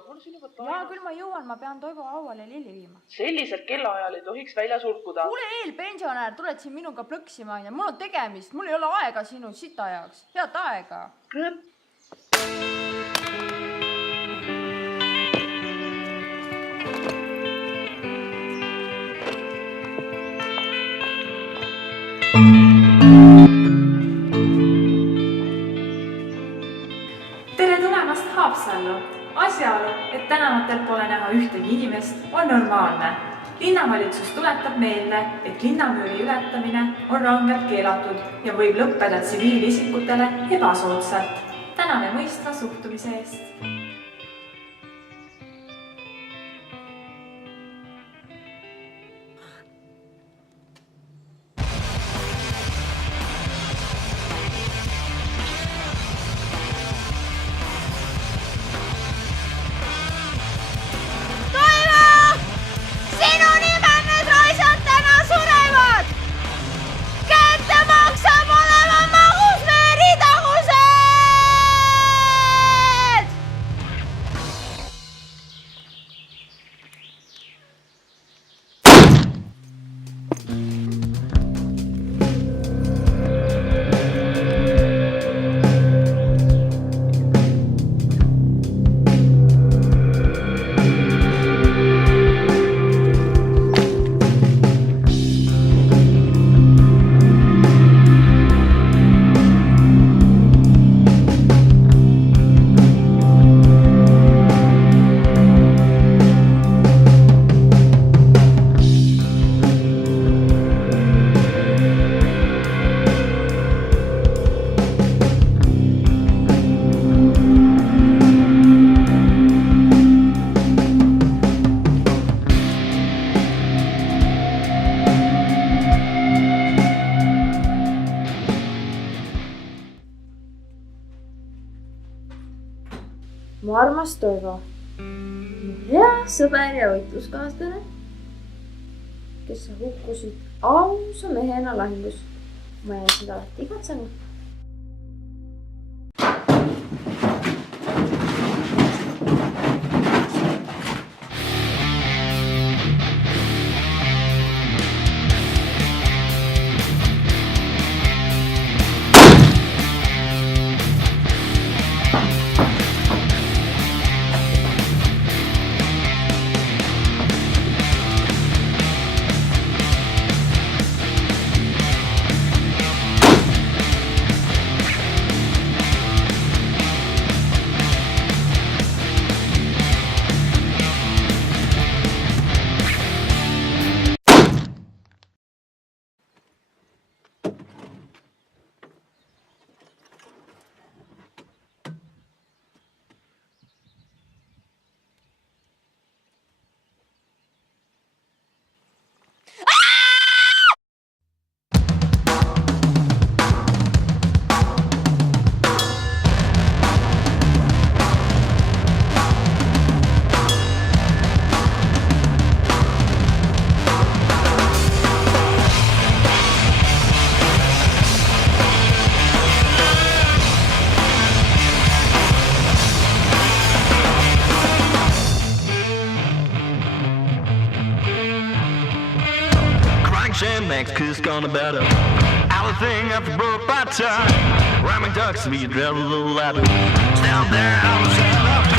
jõuad? Mul siin juba Jaa, küll ma jõuan, ma pean Toivo hauale lilli viima. Sellisel kellaajal ei tohiks väljas urkuda. Kuule eelpensionär, tuled siin minuga plõksima ja mul on tegemist, mul ei ole aega sinu sita jaoks. Head aega. Tere tulemast Haapsallu! Asjaolu, et tänavatel pole näha ühtegi inimest, on normaalne. Linnavalitsus tuletab meelde, et linnamüüri ületamine on rangelt keelatud ja võib lõppeda tsiviilisikutele ebasoodsalt. Täname mõistva suhtumise eest! Mu armas Toivo, hea sõber ja võitluskaaslane, kes sa hukkusid ausa mehena lahingus. Ma jään seda alati igatsema. Next kiss gonna better. Everything after broke by time. Ramming ducks to be a little ladder. Stand there, I'm